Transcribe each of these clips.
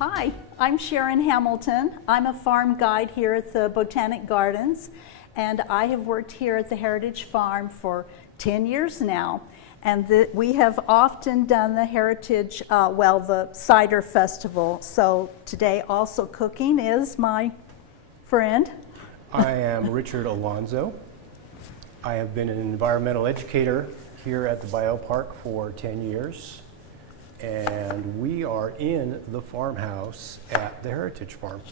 Hi, I'm Sharon Hamilton. I'm a farm guide here at the Botanic Gardens, and I have worked here at the Heritage Farm for 10 years now. And we have often done the Heritage, the Cider Festival. So today also cooking is my friend. I am Richard Alonzo. I have been an environmental educator here at the biopark for 10 years. And we are in the farmhouse at the Heritage Farm,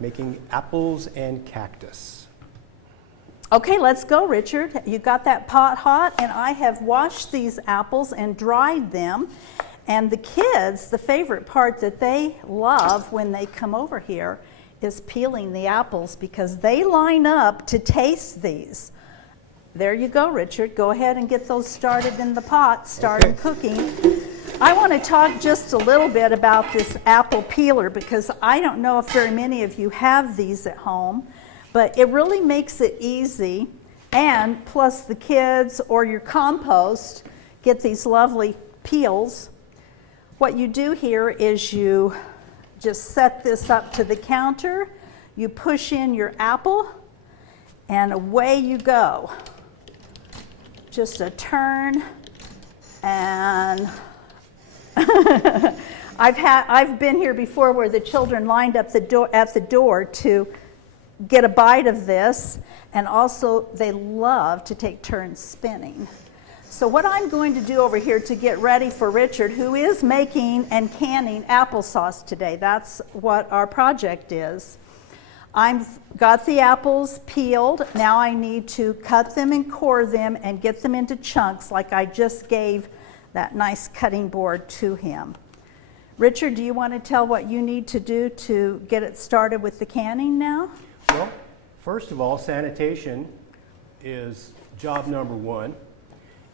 making apples and cactus. Okay, let's go, Richard. You got that pot hot, and I have washed these apples and dried them. And the kids, the favorite part that they love when they come over here is peeling the apples because they line up to taste these. There you go, Richard. Go ahead and get those started in the pot, started cooking. I want to talk just a little bit about this apple peeler because I don't know if very many of you have these at home, but it really makes it easy, and plus the kids or your compost get these lovely peels. What you do here is you just set this up to the counter, you push in your apple, and away you go. Just a turn, and I've been here before where the children lined up at the door to get a bite of this, and also they love to take turns spinning. So what I'm going to do over here to get ready for Richard, who is making and canning applesauce today, that's what our project is. I've got the apples peeled. Now I need to cut them and core them and get them into chunks like I just gave that nice cutting board to him. Richard, do you want to tell what you need to do to get it started with the canning now? Well, first of all, sanitation is job number one.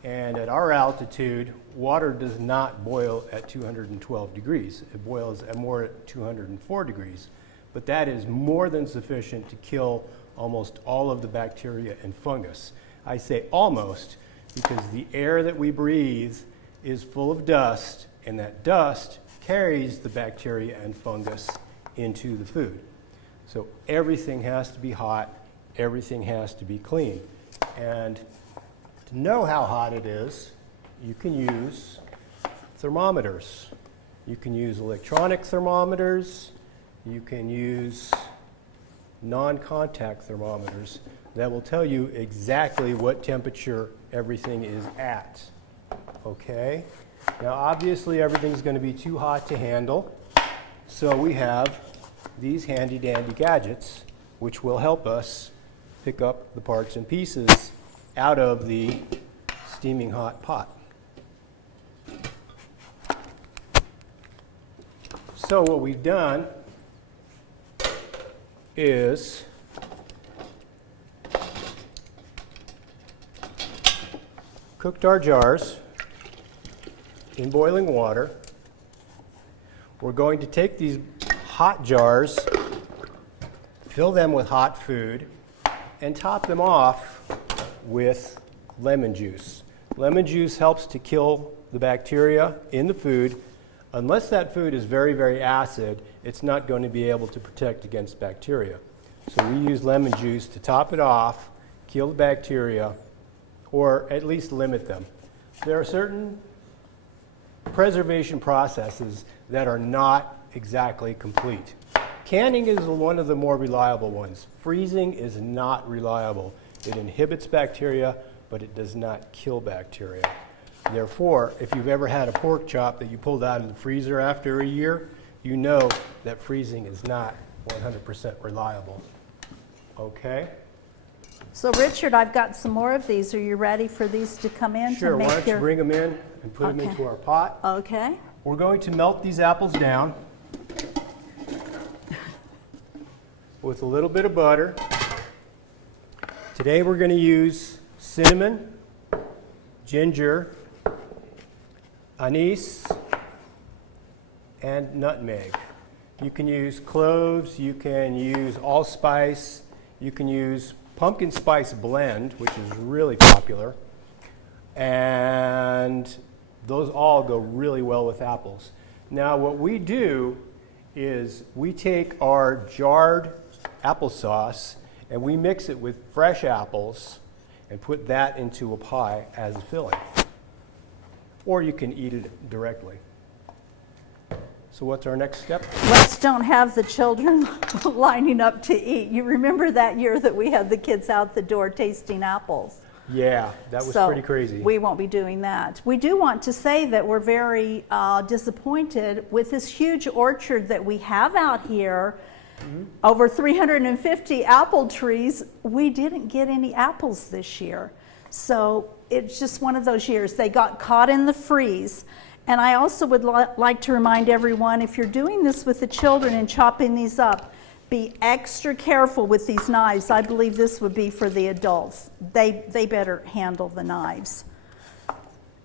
And at our altitude, water does not boil at 212 degrees. It boils at more at 204 degrees. But that is more than sufficient to kill almost all of the bacteria and fungus. I say almost because the air that we breathe is full of dust, and that dust carries the bacteria and fungus into the food. So everything has to be hot, everything has to be clean. And to know how hot it is, you can use thermometers. You can use electronic thermometers, you can use non-contact thermometers that will tell you exactly what temperature everything is at. Okay? Now obviously everything's going to be too hot to handle, so we have these handy dandy gadgets which will help us pick up the parts and pieces out of the steaming hot pot. So what we've done is cooked our jars in boiling water. We're going to take these hot jars, fill them with hot food, and top them off with lemon juice. Lemon juice helps to kill the bacteria in the food. Unless that food is very, very acid, it's not going to be able to protect against bacteria. So we use lemon juice to top it off, kill the bacteria, or at least limit them. There are certain preservation processes that are not exactly complete. Canning is one of the more reliable ones. Freezing is not reliable. It inhibits bacteria, but it does not kill bacteria. Therefore, if you've ever had a pork chop that you pulled out of the freezer after a year, you know that freezing is not 100% reliable. Okay? So Richard, I've got some more of these. Are you ready for these to come in? Sure, why don't you bring them in and put them into our pot. Okay. We're going to melt these apples down with a little bit of butter. Today we're going to use cinnamon, ginger, anise, and nutmeg. You can use cloves, you can use allspice, you can use pumpkin spice blend, which is really popular, and those all go really well with apples. Now what we do is we take our jarred applesauce and we mix it with fresh apples and put that into a pie as a filling. Or you can eat it directly. So what's our next step? Let's don't have the children lining up to eat. You remember that year that we had the kids out the door tasting apples? Yeah, that was So pretty crazy. we won't be doing that. We do want to say that we're very disappointed with this huge orchard that we have out here. Over 350 apple trees. We didn't get any apples this year. So it's just one of those years. They got caught in the freeze. And I also would like to remind everyone, if you're doing this with the children and chopping these up, be extra careful with these knives. I believe this would be for the adults. They better handle the knives.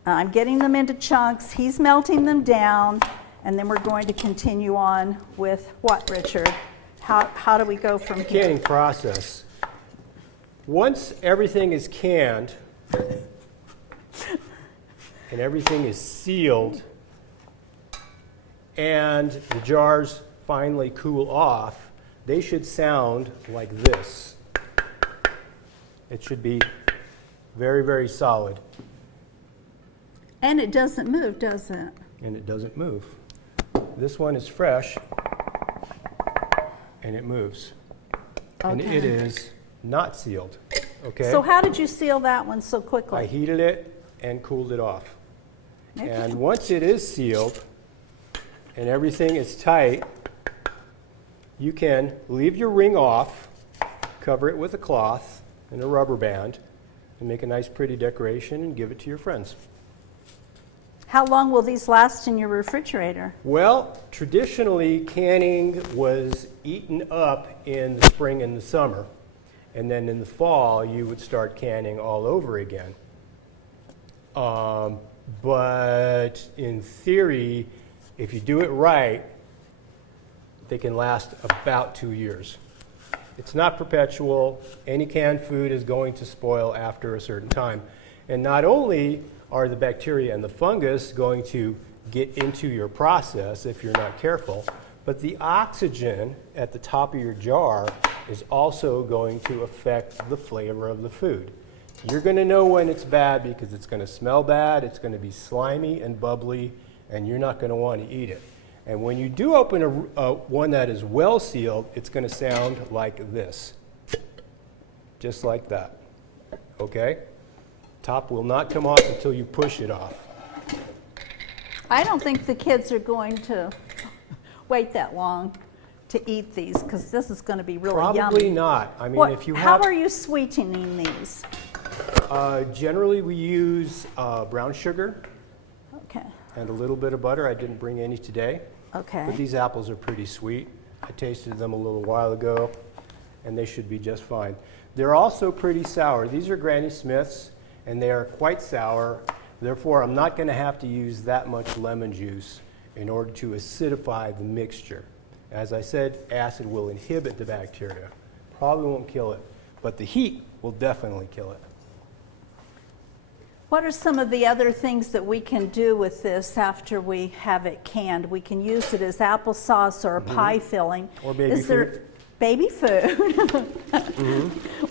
I'm getting them into chunks. He's melting them down. And then we're going to continue on with what, Richard? How do we go from here? Canning process. Once everything is canned and everything is sealed and the jars finally cool off, they should sound like this. It should be very, very solid. And it doesn't move, does it? And it doesn't move. This one is fresh and it moves. And Okay. it is not sealed. Okay? So how did you seal that one so quickly? I heated it and cooled it off. Okay. And once it is sealed and everything is tight, you can leave your ring off, cover it with a cloth and a rubber band, and make a nice pretty decoration and give it to your friends. How long will these last in your refrigerator? Well, traditionally, canning was eaten up in the spring and the summer. And then in the fall, you would start canning all over again. But in theory, if you do it right, they can last about 2 years. It's not perpetual. Any canned food is going to spoil after a certain time. And not only are the bacteria and the fungus going to get into your process if you're not careful, but the oxygen at the top of your jar is also going to affect the flavor of the food. You're going to know when it's bad because it's going to smell bad, it's going to be slimy and bubbly, and you're not going to want to eat it. And when you do open one that is well sealed, it's going to sound like this, just like that. Okay? Top will not come off until you push it off. I don't think the kids are going to wait that long to eat these because this is going to be really yummy. Probably not. I mean, if you How have, are you sweetening these? generally we use brown sugar Okay. and a little bit of butter. I didn't bring any today, but Okay. these apples are pretty sweet. I tasted them a little while ago, and they should be just fine. They're also pretty sour. These are Granny Smiths, and they are quite sour. Therefore, I'm not going to have to use that much lemon juice in order to acidify the mixture. As I said, acid will inhibit the bacteria. Probably won't kill it, but the heat will definitely kill it. What are some of the other things that we can do with this after we have it canned? We can use it as applesauce or a pie filling. Or baby food. Baby food?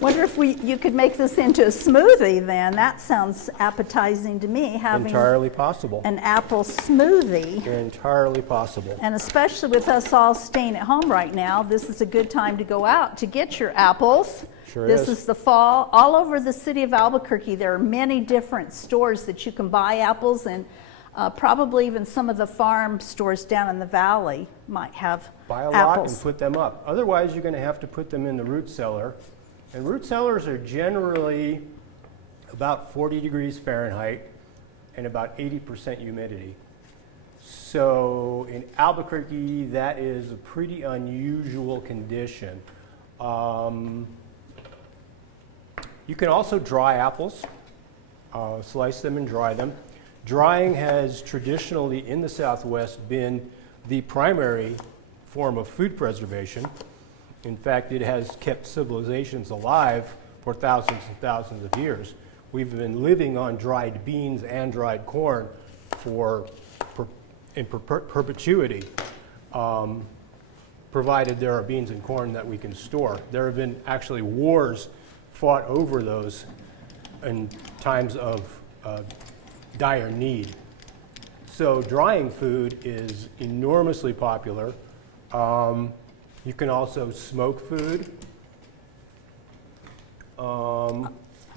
Wonder if you could make this into a smoothie then. That sounds appetizing to me, having Entirely possible. an apple smoothie. Entirely possible. And especially with us all staying at home right now, this is a good time to go out to get your apples. Sure This is. is the fall. All over the city of Albuquerque, there are many different stores that you can buy apples, and probably even some of the farm stores down in the valley might have Buy a lot and apples. put them up. Otherwise, you're going to have to put them in the root cellar. And root cellars are generally about 40 degrees Fahrenheit and about 80% humidity. So in Albuquerque, that is a pretty unusual condition. You can also dry apples, slice them and dry them. Drying has traditionally in the Southwest been the primary form of food preservation. In fact, it has kept civilizations alive for thousands and thousands of years. We've been living on dried beans and dried corn in perpetuity. provided there are beans and corn that we can store. There have been actually wars fought over those in times of dire need. So drying food is enormously popular. You can also smoke food. You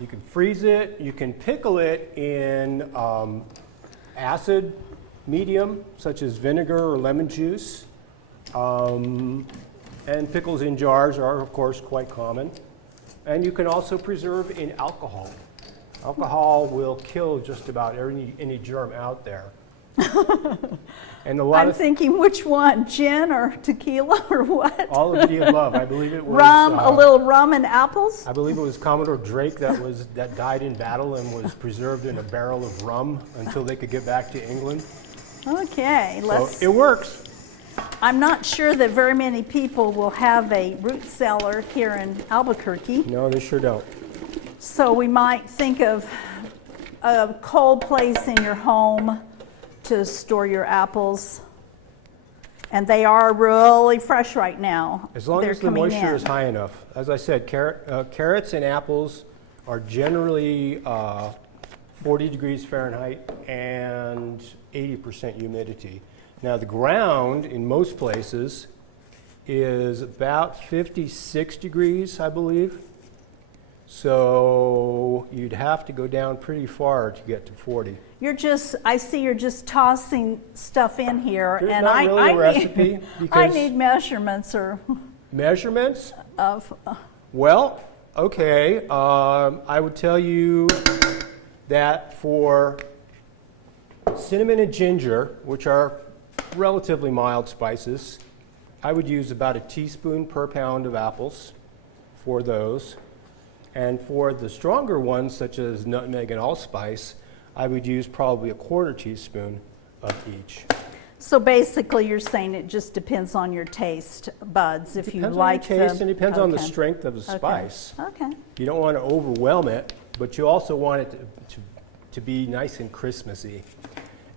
can freeze it. You can pickle it in acid medium, such as vinegar or lemon juice. And pickles in jars are, of course, quite common. And you can also preserve in alcohol. Alcohol will kill just about any germ out there. And I'm thinking which one, gin or tequila or what? All of the above. I believe it was rum, a little rum and apples? I believe it was Commodore Drake that died in battle and was preserved in a barrel of rum until they could get back to England. Okay, So it works. I'm not sure that very many people will have a root cellar here in Albuquerque. No, they sure don't. So we might think of a cold place in your home to store your apples. And they are really fresh right now. As long as the moisture is high enough. As I said, carrots and apples are generally 40 degrees Fahrenheit and 80% humidity. Now the ground in most places is about 56 degrees, I believe. So you'd have to go down pretty far to get to 40. I see you're just tossing stuff in here. There's and not really a recipe I need measurements or measurements of. Well, okay. I would tell you that for cinnamon and ginger, which are relatively mild spices, I would use about a teaspoon per pound of apples for those. And for the stronger ones, such as nutmeg and allspice, I would use probably a quarter teaspoon of each. So basically you're saying it just depends on your taste buds. If you like the taste and it depends on the strength of the spice. Okay. You don't want to overwhelm it, but you also want it to be nice and Christmassy.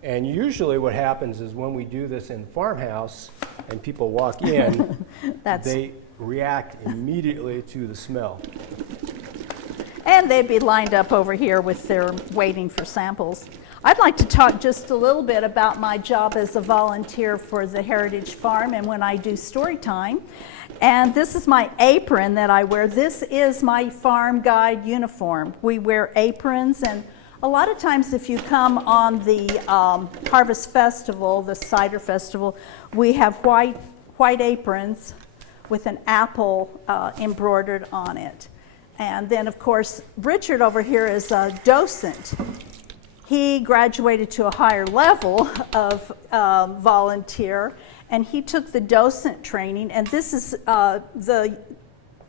And usually what happens is when we do this in the farmhouse and people walk in, they react immediately to the smell. And they'd be lined up over here with their waiting for samples. I'd like to talk just a little bit about my job as a volunteer for the Heritage Farm and when I do story time. And this is my apron that I wear. This is my farm guide uniform. We wear aprons, and a lot of times if you come on the Harvest Festival, the Cider Festival, we have white aprons with an apple embroidered on it. And then, of course, Richard over here is a docent. He graduated to a higher level of volunteer, and he took the docent training, and this is the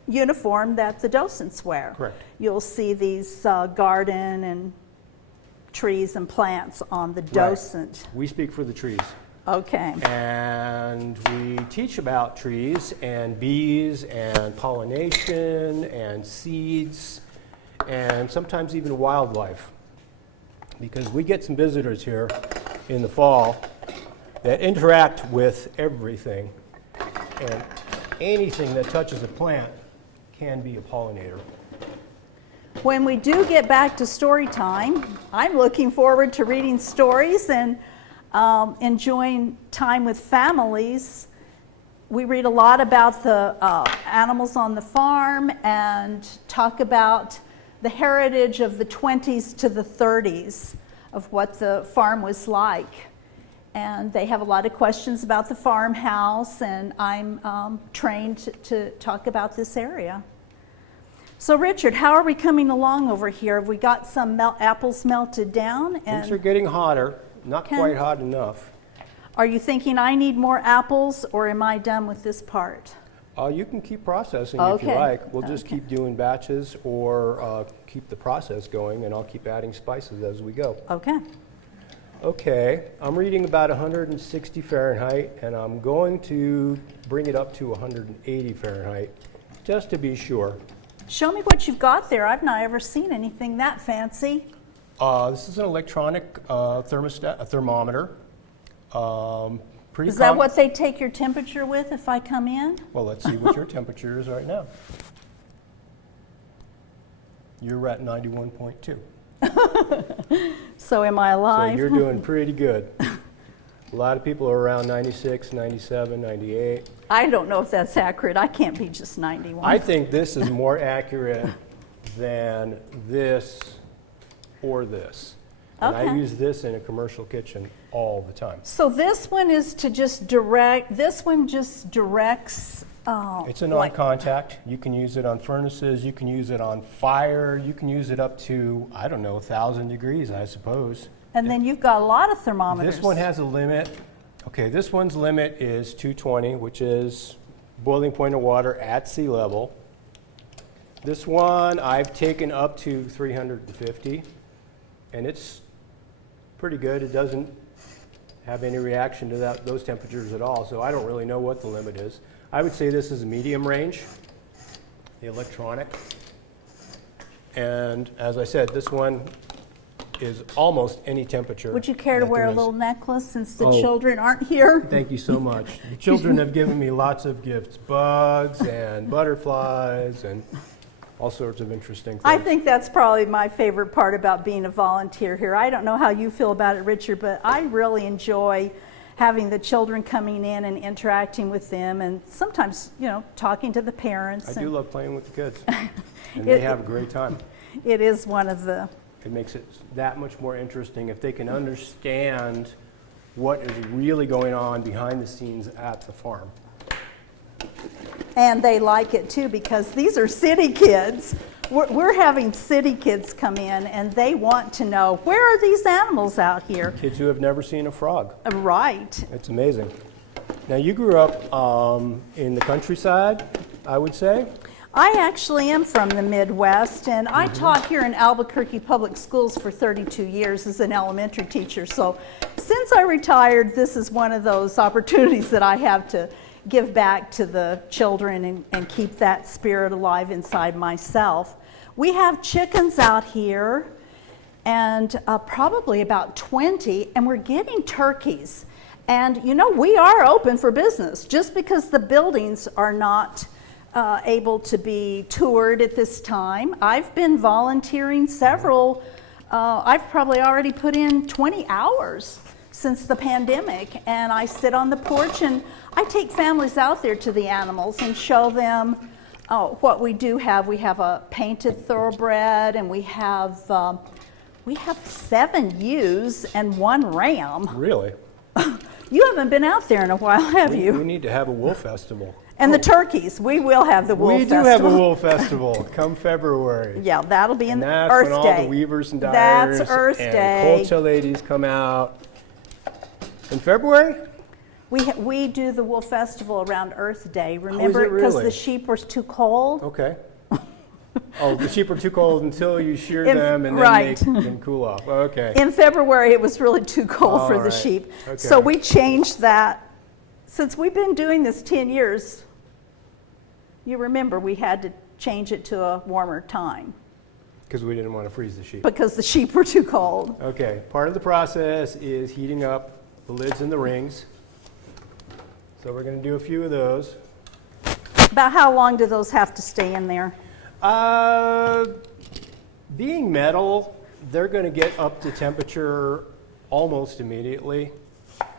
uniform that the docents wear. Correct. You'll see these garden and trees and plants on the docent. Right. We speak for the trees. Okay. And we teach about trees and bees and pollination and seeds and sometimes even wildlife. Because we get some visitors here in the fall that interact with everything. And anything that touches a plant can be a pollinator. When we do get back to story time, I'm looking forward to reading stories and enjoying time with families. We read a lot about the animals on the farm and talk about the heritage of the 20s to the 30s of what the farm was like. And they have a lot of questions about the farmhouse, and I'm trained to talk about this area. So Richard, how are we coming along over here? Have we got some apples melted down? Things are getting hotter. Not quite hot enough. Are you thinking I need more apples, or am I done with this part? You can keep processing if you like. We'll just keep doing batches or keep the process going, and I'll keep adding spices as we go. Okay. Okay, I'm reading about 160 Fahrenheit, and I'm going to bring it up to 180 Fahrenheit, just to be sure. Show me what you've got there. I've not ever seen anything that fancy. This is an electronic thermostat, a thermometer. pretty Is that what they take your temperature with if I come in? Well, let's see what your temperature is right now. You're at 91.2. So am I So alive? you're doing pretty good. A lot of people are around 96, 97, 98. I don't know if that's accurate. I can't be just 91. I think this is more accurate than this or this. And I Okay. use this in a commercial kitchen all the time. So this one is to just direct, this one just directs. It's a like- non-contact. You can use it on furnaces, you can use it on fire, you can use it up to, I don't know, 1,000 degrees, I suppose. And then you've got a lot of thermometers. This one has a limit. Okay, this one's limit is 220, which is boiling point of water at sea level. This one I've taken up to 350, and it's pretty good. It doesn't have any reaction to those temperatures at all, so I don't really know what the limit is. I would say this is a medium range, the electronic. And as I said, this one is almost any temperature. Would you care to that wear there a is. little necklace since the Oh. children aren't here? Thank you so much. The children have given me lots of gifts, bugs and butterflies and all sorts of interesting things. I think that's probably my favorite part about being a volunteer here. I don't know how you feel about it, Richard, but I really enjoy having the children coming in and interacting with them, and sometimes, you know, talking to the parents. I do love playing with the kids, and It- they have a great time. It is one of the, It makes it that much more interesting if they can understand what is really going on behind the scenes at the farm. and they like it too because these are city kids. We're having city kids come in and they want to know, where are these animals out here? Kids who have never seen a frog. Right. It's amazing. Now, you grew up in the countryside, I would say. I actually am from the Midwest, and I taught here in Albuquerque Public Schools for 32 years as an elementary teacher. So since I retired, this is one of those opportunities that I have to give back to the children and keep that spirit alive inside myself. We have chickens out here, and probably about 20, and we're getting turkeys. And you know, we are open for business. Just because the buildings are not able to be toured at this time, I've been volunteering several, I've probably already put in 20 hours since the pandemic, and I sit on the porch and I take families out there to the animals and show them what we do have. We have a painted thoroughbred, and we have 7 ewes and 1 ram. Really? You haven't been out there in a while, have you? We need to have a wool festival. And the turkeys, we will have the wool We festival. do have a wool festival come February. Yeah, that'll be And in that's Earth when all Day. the weavers and dyers That's Earth and Day. culture ladies come out. In February? We do the wool festival around Earth Day. Remember, it because really? the sheep were too cold. Okay. Oh, the sheep are too cold until you shear In- them and then right. they can cool off. Okay. In February, it was really too cold All for the right. sheep. Okay. So we changed that. Since we've been doing this 10 years, you remember we had to change it to a warmer time Because we didn't want to freeze the sheep. because the sheep were too cold. Okay, part of the process is heating up the lids and the rings. So we're going to do a few of those. About how long do those have to stay in there? Being metal, they're going to get up to temperature almost immediately.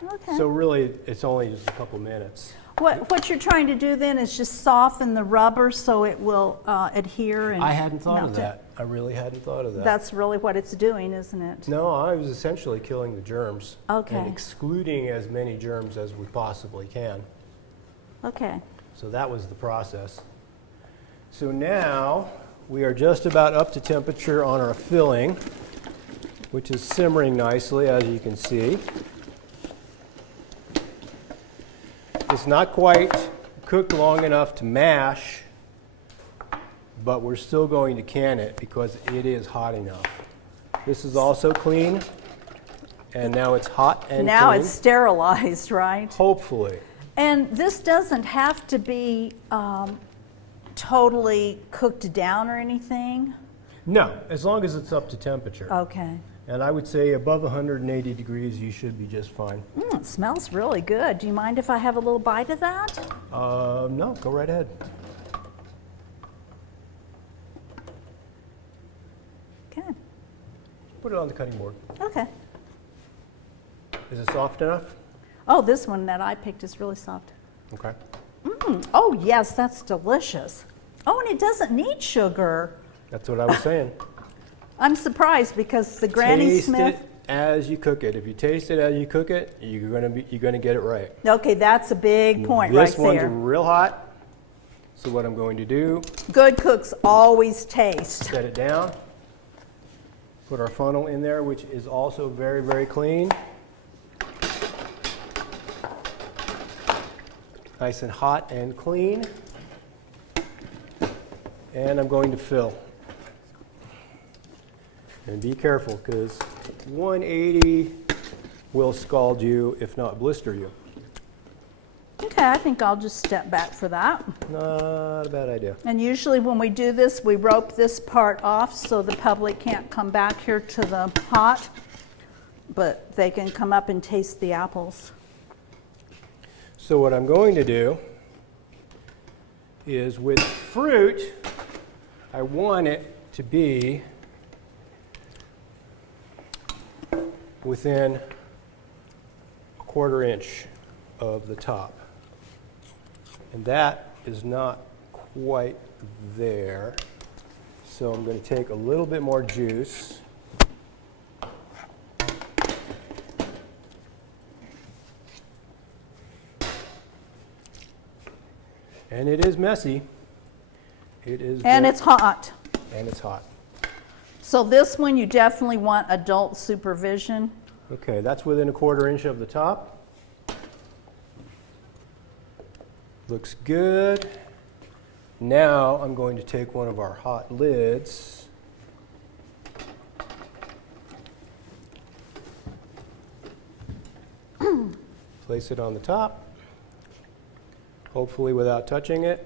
Okay. So really, it's only just a couple minutes. What you're trying to do then is just soften the rubber so it will adhere and I hadn't thought of melt it. that. I really hadn't thought of that. That's really what it's doing, isn't it? No, I was essentially killing the germs. Okay. And excluding as many germs as we possibly can. Okay. So that was the process. So now we are just about up to temperature on our filling, which is simmering nicely, as you can see. It's not quite cooked long enough to mash, but we're still going to can it because it is hot enough. This is also clean, and now it's hot and Now clean. it's sterilized, right? Hopefully. And this doesn't have to be totally cooked down or anything? No, as long as it's up to temperature. Okay. And I would say above 180 degrees, you should be just fine. It smells really good. Do you mind if I have a little bite of that? No, go right ahead. Okay. Put it on the cutting board. Okay. Is it soft enough? Oh, this one that I picked is really soft. Okay. Oh, yes, that's delicious. Oh, and it doesn't need sugar. That's what I was saying. I'm surprised because the Granny Taste Smith. it as you cook it. If you taste it as you cook it, you're gonna get it right. Okay, that's a big point right This one's there. real hot. So what I'm going to do, Good cooks always taste. set it down. Put our funnel in there, which is also very, very clean. Nice and hot and clean. And I'm going to fill. And be careful, because 180 will scald you, if not blister you. Okay, I think I'll just step back for that. Not a bad idea. And usually when we do this, we rope this part off so the public can't come back here to the pot, but they can come up and taste the apples. So what I'm going to do is with fruit, I want it to be within a 1/4 inch of the top. And that is not quite there. So I'm going to take a little bit more juice. And it is messy. It is And it's hot. And it's hot. So this one you definitely want adult supervision. Okay, that's within a 1/4 inch of the top. Looks good. Now I'm going to take one of our hot lids. Place it on the top, hopefully without touching it.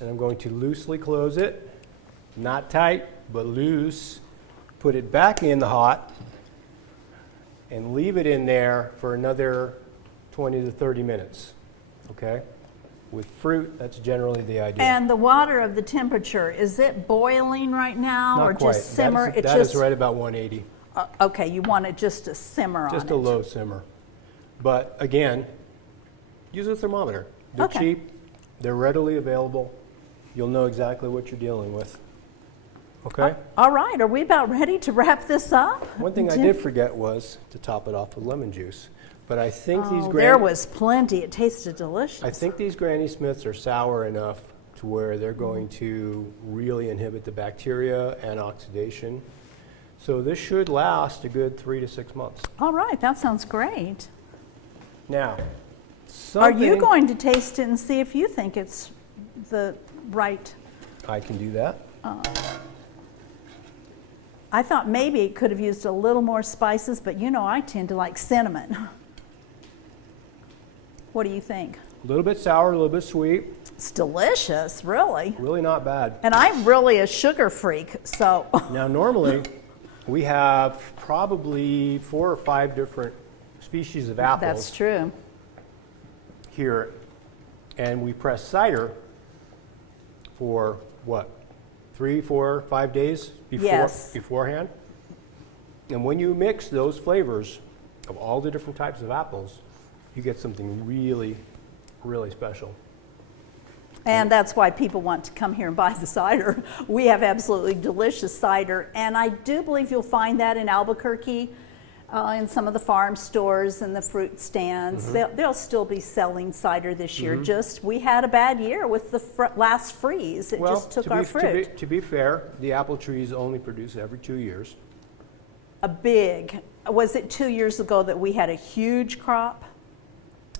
And I'm going to loosely close it, not tight, but loose. Put it back in the hot and leave it in there for another 20 to 30 minutes, okay? With fruit, that's generally the idea. And the water of the temperature, is it boiling right now Not or quite. just simmer? That is right about 180. Okay, you want it just to simmer on it. Just a low simmer. But again, use a thermometer. They're Okay. cheap, they're readily available. You'll know exactly what you're dealing with. Okay? All right, are we about ready to wrap this up? One thing I did forget was to top it off with lemon juice. But I think these There was plenty. It tasted delicious. I think these Granny Smiths are sour enough to where they're going to really inhibit the bacteria and oxidation. So this should last a good 3 to 6 months. All right, that sounds great. Now, Are you something going to taste it and see if you think it's the right? I can do that. I thought maybe it could have used a little more spices, but you know I tend to like cinnamon. What do you think? A little bit sour, a little bit sweet. It's delicious, really. Really not bad. And I'm really a sugar freak, so. Now, normally, we have probably 4 or 5 different species of apples That's true. here, and we press cider for what, 3, 4, 5 days Yes. beforehand? And when you mix those flavors of all the different types of apples, you get something really, really special. And that's why people want to come here and buy the cider. We have absolutely delicious cider, and I do believe you'll find that in Albuquerque, in some of the farm stores and the fruit stands. They'll still be selling cider this year. Just we had a bad year with the last freeze. It just took our fruit. To be fair, the apple trees only produce every 2 years. Was it 2 years ago that we had a huge crop?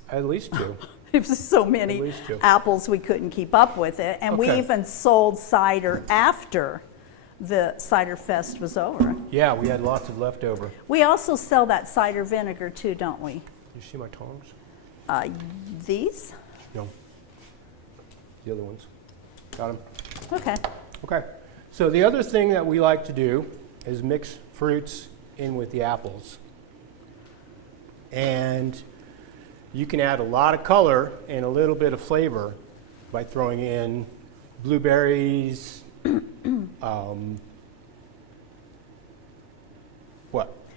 At least 2. It was so At many least 2. apples we couldn't keep up with it. And we Okay. even sold cider after the cider fest was over. Yeah, we had lots of leftover. We also sell that cider vinegar too, don't we? You see my tongs? These? No. The other ones. Got them? Okay. Okay. So the other thing that we like to do is mix fruits in with the apples. And you can add a lot of color and a little bit of flavor by throwing in blueberries,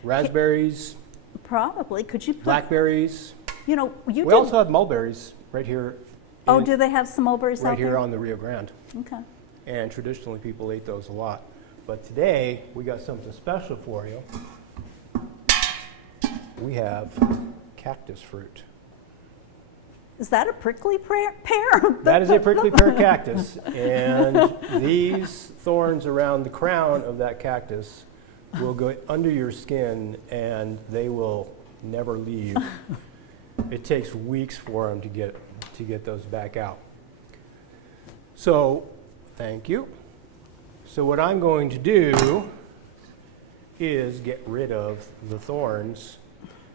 raspberries, Probably. Could you put, blackberries. you know, you We could, also have mulberries right here. oh, in- do they have some mulberries right out here there? on the Rio Grande. Okay. And traditionally people ate those a lot. But today we got something special for you. We have cactus fruit. Is that a prickly pear? That is a prickly pear cactus, and these thorns around the crown of that cactus will go under your skin and they will never leave. It takes weeks for them to get those back out. So, thank you. So what I'm going to do is get rid of the thorns.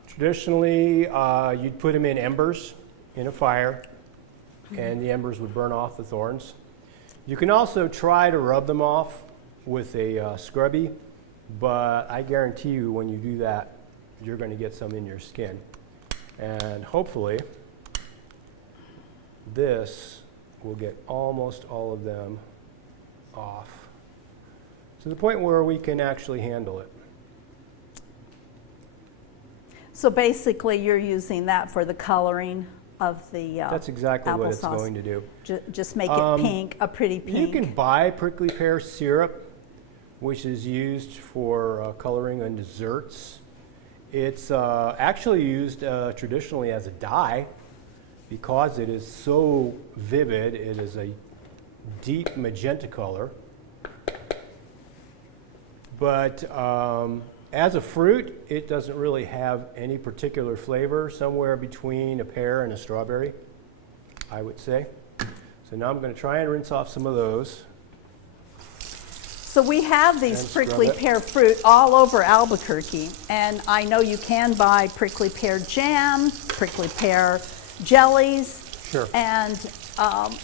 Traditionally, you'd put them in embers in a fire, and the embers would burn off the thorns. You can also try to rub them off with a scrubby, but I guarantee you when you do that, you're going to get some in your skin. And hopefully, this will get almost all of them off to the point where we can actually handle it. So basically, you're using that for the coloring of the That's exactly what it's applesauce. going to do. Just make it pink, a pretty pink. You can buy prickly pear syrup, which is used for coloring on desserts. It's actually used traditionally as a dye because it is so vivid. It is a deep magenta color. But as a fruit, it doesn't really have any particular flavor, somewhere between a pear and a strawberry, I would say. So now I'm going to try and rinse off some of those. So we have these And prickly scrub it. pear fruit all over Albuquerque, and I know you can buy prickly pear jam, prickly pear jellies, Sure. and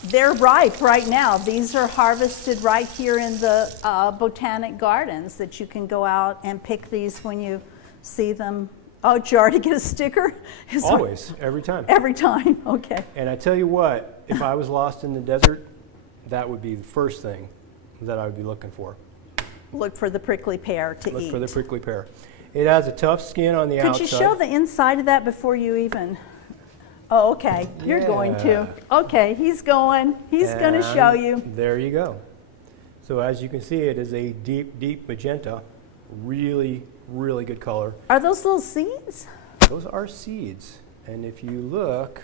they're ripe right now. These are harvested right here in the botanic gardens that you can go out and pick these when you see them. Oh, did you already get a sticker? Is what- Always, every time. Every time, okay. And I tell you what, if I was lost in the desert, that would be the first thing that I would be looking for. Look for the prickly pear to Look eat. for the prickly pear. It has a tough skin on the Could outside. you show the inside of that before you even? Oh, okay. You're going to. Yeah. Okay, he's going. He's going to show And you. There you go. So as you can see, it is a deep, deep magenta. Really, really good color. Are those little seeds? Those are seeds. And if you look,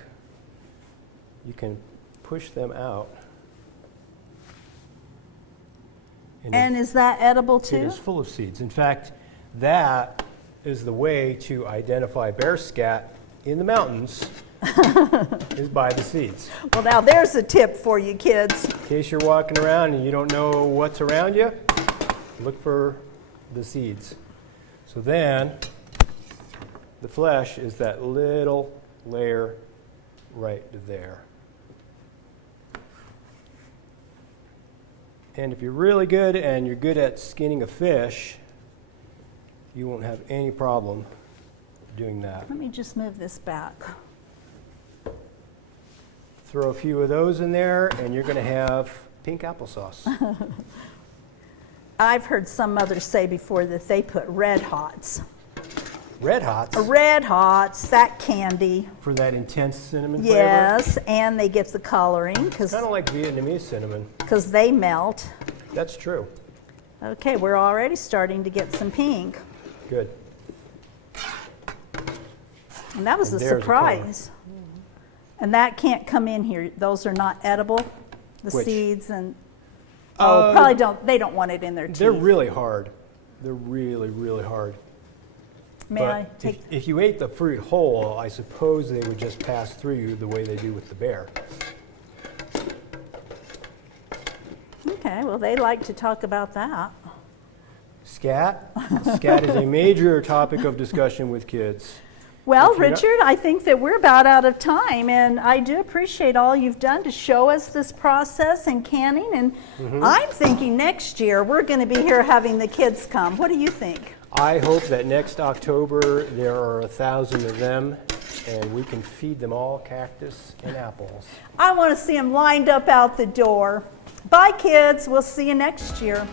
you can push them out. And is that edible It too? is full of seeds. In fact, that is the way to identify bear scat in the mountains is by the seeds. Well, now there's a tip for you kids. In case you're walking around and you don't know what's around you, look for the seeds. So then, the flesh is that little layer right there. And if you're really good and you're good at skinning a fish, you won't have any problem doing that. Let me just move this back. Throw a few of those in there and you're going to have pink applesauce. I've heard some mothers say before that they put Red Hots. Red Hots Red Hots, that candy. for that intense cinnamon flavor. Yes, and they get the coloring Kind of like Vietnamese cinnamon. because they melt. That's true. Okay, we're already starting to get some pink. Good. And that was And a there's a surprise. And that can't come in here. Those are not edible, the Which? seeds and, oh, probably don't, they don't want it in their teeth. They're really hard. They're really, really hard. May I But take, if you ate the fruit whole, I suppose they would just pass through you the way they do with the bear. okay, well, they like to talk about that. Scat? Scat is a major topic of discussion with kids. Well, If you're not- Richard, I think that we're about out of time, and I do appreciate all you've done to show us this process in canning. And I'm thinking next year we're going to be here having the kids come. What do you think? I hope that next October there are 1,000 of them and we can feed them all cactus and apples. I want to see them lined up out the door. Bye, kids. We'll see you next year.